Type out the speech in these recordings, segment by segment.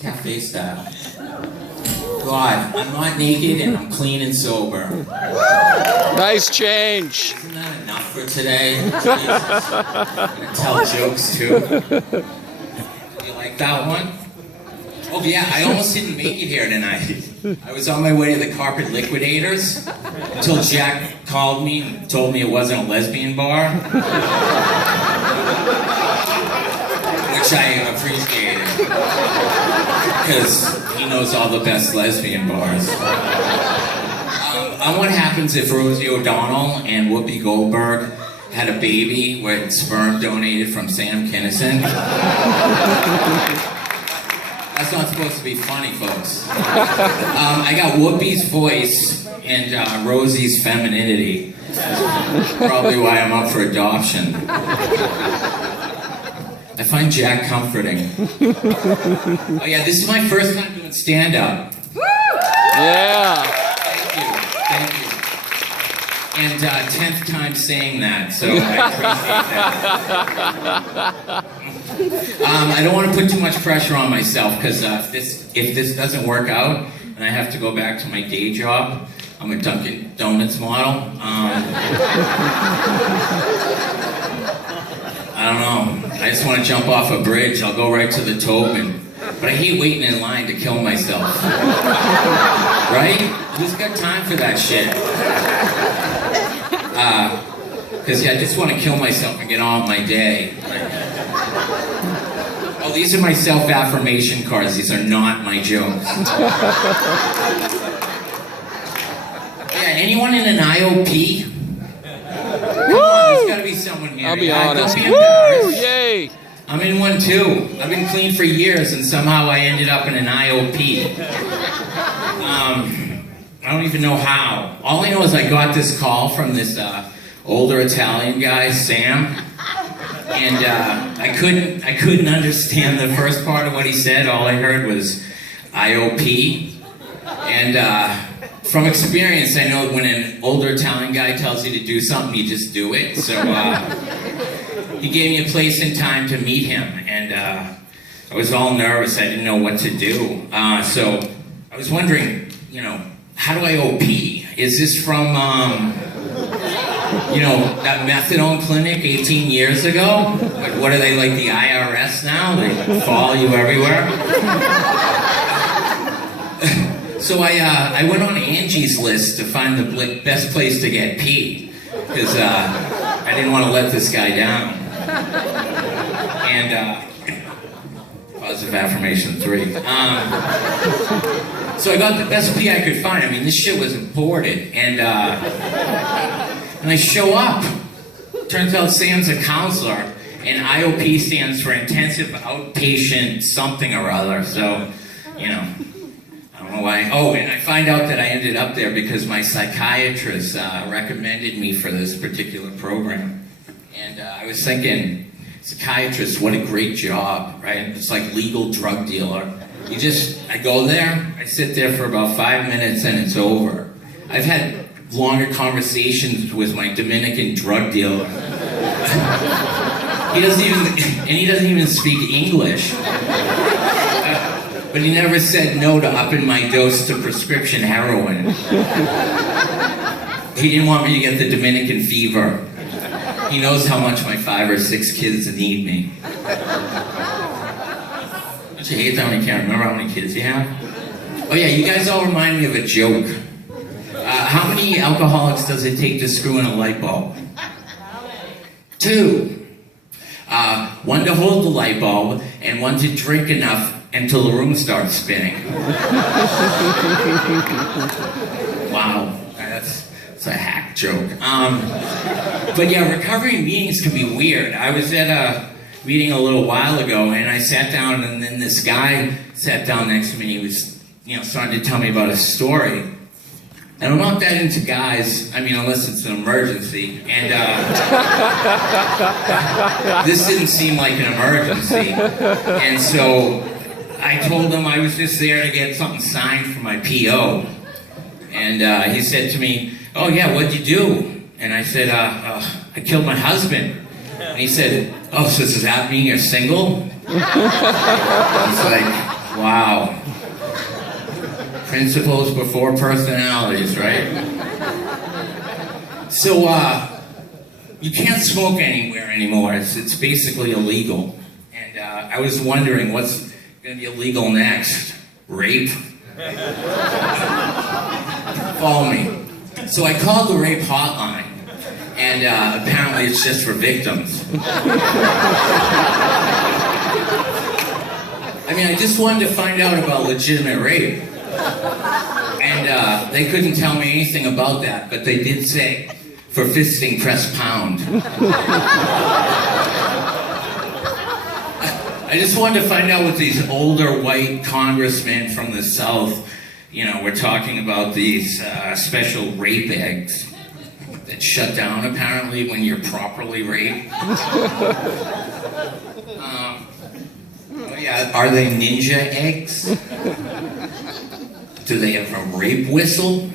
cafe style. God, I'm not naked and I'm clean and sober. Nice change. Isn't that enough for today? Jesus. I'm gonna tell jokes too. Do you like that one? Oh yeah, I almost didn't make it here tonight. I was on my way to the Carpet Liquidators until Jack called me and told me it wasn't a lesbian bar. Which I appreciated. Because he knows all the best lesbian bars. On What Happens If Rosie O'Donnell and Whoopi Goldberg had a baby with sperm donated from Sam Kinison. That's not supposed to be funny, folks. I got Whoopi's voice and Rosie's femininity. That's probably why I'm up for adoption. I find Jack comforting. Oh yeah, this is my first time doing stand-up. Yeah. Thank you. And 10th time saying that, so I appreciate that. I don't want to put too much pressure on myself, because if this doesn't work out, and I have to go back to my day job, I'm a Dunkin' Donuts model. I don't know. I just want to jump off a bridge. I'll go right to the Tobin. But I hate waiting in line to kill myself. Right? Who's got time for that shit? Because I just want to kill myself and get on with my day. Oh, these are my self-affirmation cards. These are not my jokes. Yeah, anyone in an IOP? Come on, there's gotta be someone here. I'll be honest. Don't be embarrassed. Woo! Yay! I'm in one too. I've been clean for years and somehow I ended up in an IOP. I don't even know how. All I know is I got this call from this older Italian guy, Sam, and I couldn't understand the first part of what he said. All I heard was IOP, and from experience, I know when an older Italian guy tells you to do something, you just do it. So he gave me a place and time to meet him, and I was all nervous. I didn't know what to do. So I was wondering, you know, how do I OP? Is this from, you know, that methadone clinic 18 years ago? What are they, like the IRS now? They follow you everywhere? So I went on Angie's List to find the best place to get pee, because I didn't want to let this guy down. And positive affirmation 3. So I got the best pee I could find. I mean, this shit was imported, and I show up. Turns out Sam's a counselor, and IOP stands for Intensive Outpatient Something or Other. So, you know. I don't know why. Oh, and I find out that I ended up there because my psychiatrist recommended me for this particular program. And I was thinking, psychiatrist, what a great job, right? It's like legal drug dealer. I go there, I sit there for about 5 minutes and it's over. I've had longer conversations with my Dominican drug dealer. He doesn't even speak English. But he never said no to upping my dose to prescription heroin. He didn't want me to get the Dominican fever. He knows how much my 5 or 6 kids need me. Don't you hate that when you can't remember how many kids you have? Oh yeah, you guys all remind me of a joke. How many alcoholics does it take to screw in a light bulb? 2. 1 to hold the light bulb, and 1 to drink enough until the room starts spinning. Wow, that's a hack joke. But yeah, recovery meetings can be weird. I was at a meeting a little while ago, and I sat down, and then this guy sat down next to me. He was, you know, starting to tell me about his story. And I'm not that into guys, I mean, unless it's an emergency. And this didn't seem like an emergency. And so I told him I was just there to get something signed for my PO. And he said to me, oh yeah, what'd you do? And I said, I killed my husband. And he said, oh, so does that mean you're single? I was like, Wow. Principles before personalities, right? So, you can't smoke anywhere anymore. It's basically illegal. And I was wondering what's going to be illegal next. Rape? Follow me. So I called the rape hotline. And apparently it's just for victims. I mean, I just wanted to find out about legitimate rape. And they couldn't tell me anything about that, but they did say, for fisting, press pound. I just wanted to find out what these older white congressmen from the South, were talking about these special rape eggs that shut down, apparently, when you're properly raped. Oh yeah, are they ninja eggs? Do they have a rape whistle?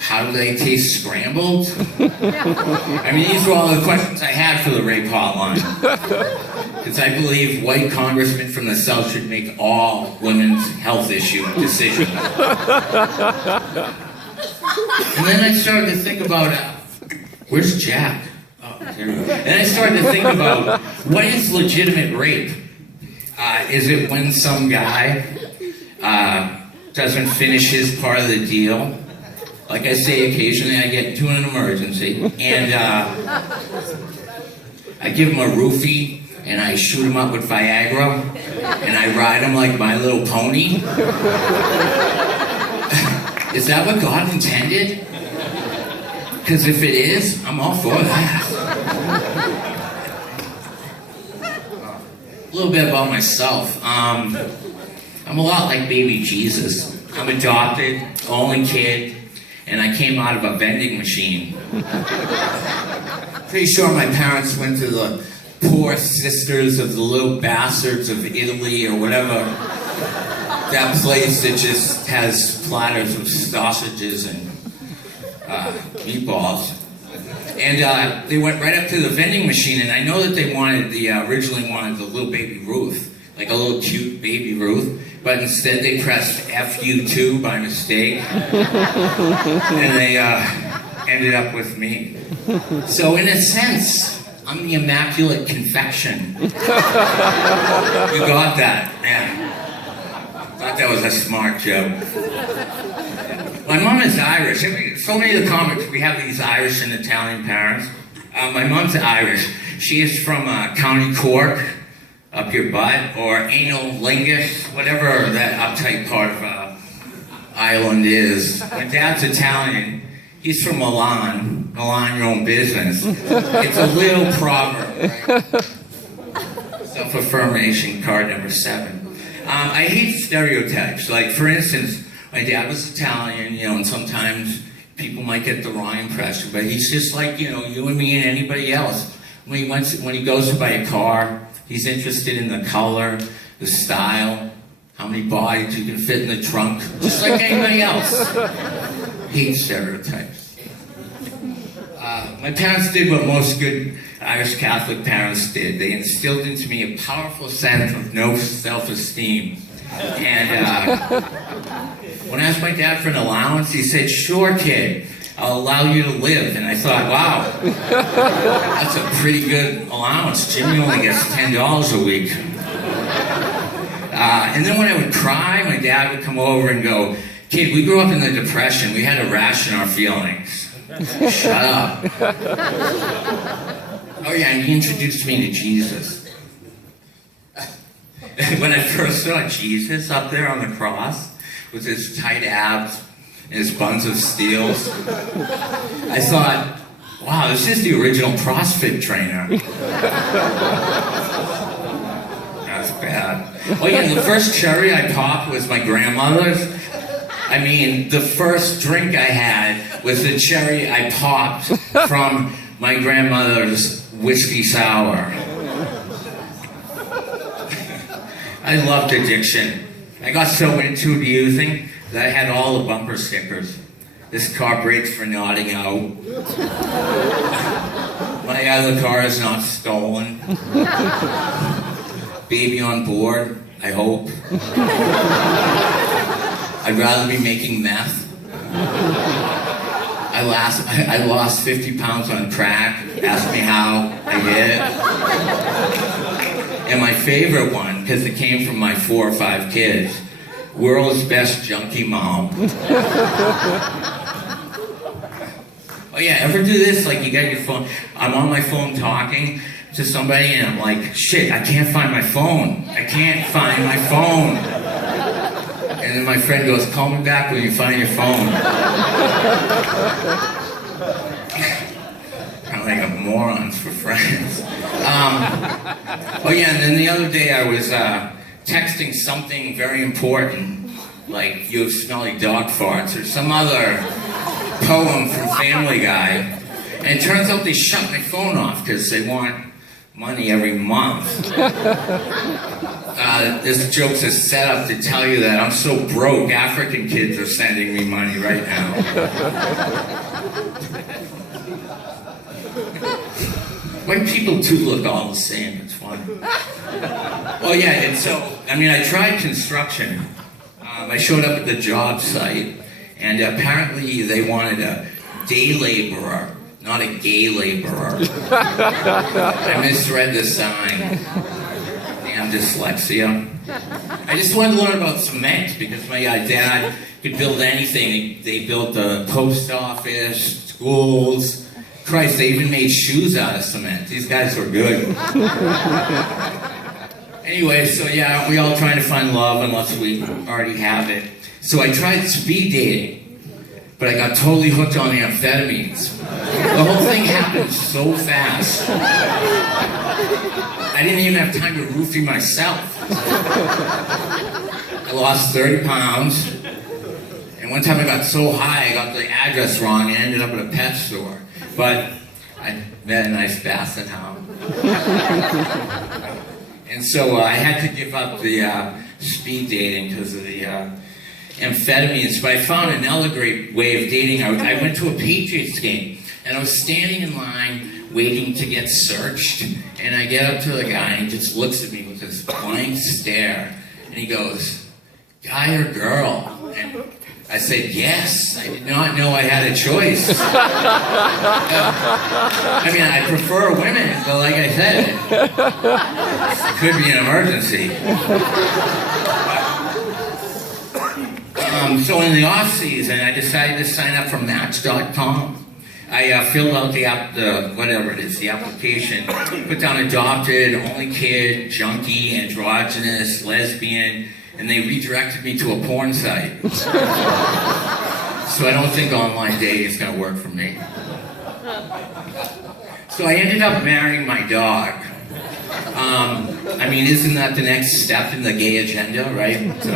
How do they taste scrambled? I mean, these were all the questions I had for the rape hotline. Because I believe white congressmen from the South should make all women's health issue decisions. And then I started to think about, where's Jack? Oh, there we go. And I started to think about, what is legitimate rape? Is it when some guy doesn't finish his part of the deal? Like I say, occasionally I get into an emergency, and I give him a roofie, and I shoot him up with Viagra, and I ride him like My Little Pony. Is that what God intended? Because if it is, I'm all for that. A little bit about myself. I'm a lot like baby Jesus. I'm adopted, only kid, and I came out of a vending machine. Pretty sure my parents went to the Poor Sisters of the Little Bastards of Italy or whatever. That place that just has platters of sausages and meatballs. And they went right up to the vending machine, and I know that they originally wanted the little baby Ruth, like a little cute baby Ruth, but instead they pressed FU2 by mistake, and they ended up with me. So in a sense, I'm the Immaculate Confection. You got that? Yeah. Thought that was a smart joke. My mom is Irish. So many of the comics, we have these Irish and Italian parents. My mom's Irish. She is from County Cork, up your butt, or Anal Lingus, whatever that uptight part of Ireland is. My dad's Italian. He's from Milan. Milan, your own business. It's a little proverb, right? Self-affirmation card number 7. I hate stereotypes. Like, for instance, my dad was Italian, and sometimes people might get the wrong impression, but he's just like, you and me and anybody else. When he goes to buy a car, he's interested in the color, the style, how many bodies you can fit in the trunk, just like anybody else. Hate stereotypes. My parents did what most good Irish Catholic parents did. They instilled into me a powerful sense of no self-esteem. And when I asked my dad for an allowance, he said, "Sure, kid, I'll allow you to live." And I thought, wow, that's a pretty good allowance. Jimmy only gets $10 a week. And then when I would cry, my dad would come over and go, "Kid, we grew up in the Depression. We had to ration our feelings." Shut up. Oh yeah, and he introduced me to Jesus. When I first saw Jesus up there on the cross, with his tight abs and his buns of steel, I thought, wow, this is the original CrossFit trainer. That's bad. Oh yeah, the first cherry I popped was my grandmother's. I mean, the first drink I had was the cherry I popped from my grandmother's whiskey sour. I loved addiction. I got so into abusing that I had all the bumper stickers. This car brakes for nodding out. My other car is not stolen. baby on board, I hope. I'd rather be making meth. I lost 50 pounds on crack. Ask me how I did it. And my favorite one, because it came from my 4 or 5 kids, world's best junkie mom. Oh yeah, ever do this? Like you got your phone, I'm on my phone talking to somebody and I'm like, shit, I can't find my phone. I can't find my phone. And then my friend goes, call me back when you find your phone. Kind of like a morons for friends. Oh yeah, and then the other day I was texting something very important, like you have smelly dog farts or some other poem from Family Guy. And it turns out they shut my phone off because they want money every month. This joke's a setup to tell you that I'm so broke, African kids are sending me money right now. White people do look all the same, it's funny. Oh yeah, and so, I mean, I tried construction. I showed up at the job site, and apparently they wanted a day laborer, not a gay laborer. I misread the sign. Damn dyslexia. I just wanted to learn about cement because my dad could build anything. They built the post office, schools. Christ, they even made shoes out of cement. These guys were good. Anyway, so yeah, we all trying to find love unless we already have it. So I tried speed dating, but I got totally hooked on the amphetamines. The whole thing happened so fast. I didn't even have time to roofie myself. I lost 30 pounds. And one time I got so high, I got the address wrong and ended up at a pet store. But I met a nice basset hound. And so I had to give up the speed dating because of the amphetamines. But I found another great way of dating. I went to a Patriots game, and I was standing in line waiting to get searched. And I get up to the guy, and he just looks at me with this blank stare. And he goes, guy or girl? And I said, yes. I did not know I had a choice. I mean, I prefer women, but like I said, it could be an emergency. So in the off season, I decided to sign up for Match.com. I filled out the application, put down adopted, only kid, junkie, androgynous, lesbian, and they redirected me to a porn site. So I don't think online dating is going to work for me. So I ended up marrying my dog. I mean, isn't that the next step in the gay agenda, right? So,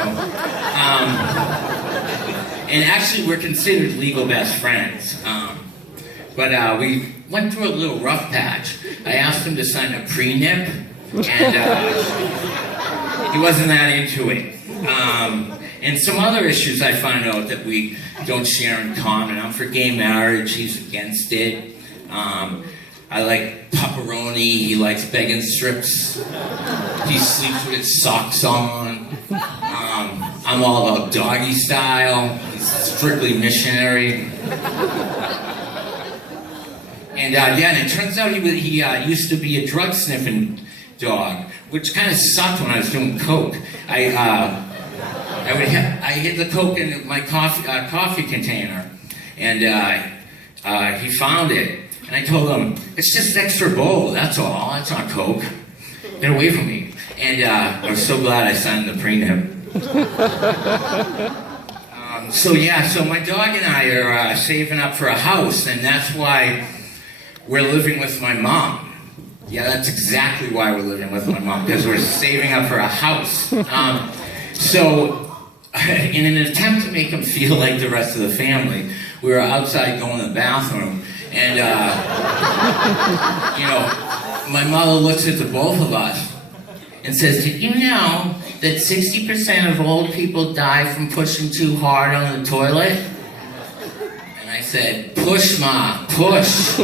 and actually, we're considered legal best friends. But we went through a little rough patch. I asked him to sign a pre-nip, and he wasn't that into it. And some other issues I found out that we don't share in common. I'm for gay marriage, he's against it. I like pepperoni, he likes begging strips. He sleeps with his socks on. I'm all about doggy style, he's strictly missionary. And yeah, and it turns out he used to be a drug sniffing dog, which kind of sucked when I was doing coke. I hid the coke in my coffee container, and he found it. And I told him, it's just extra bowl, that's all, that's not coke. Get away from me. And I was so glad I signed the pre-nip. So yeah, so my dog and I are saving up for a house, and that's why we're living with my mom. Yeah, that's exactly why we're living with my mom, because we're saving up for a house. So, in an attempt to make him feel like the rest of the family, we were outside going to the bathroom, and, you know, my mother looks at the both of us and says, did you know that 60% of old people die from pushing too hard on the toilet? And I said, push, Ma, push.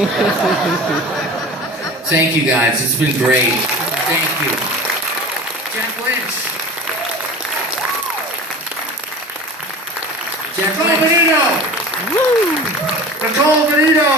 Thank you, guys. It's been great. Thank you. Jack Lynch. Nicole Benito. Nicole Benito.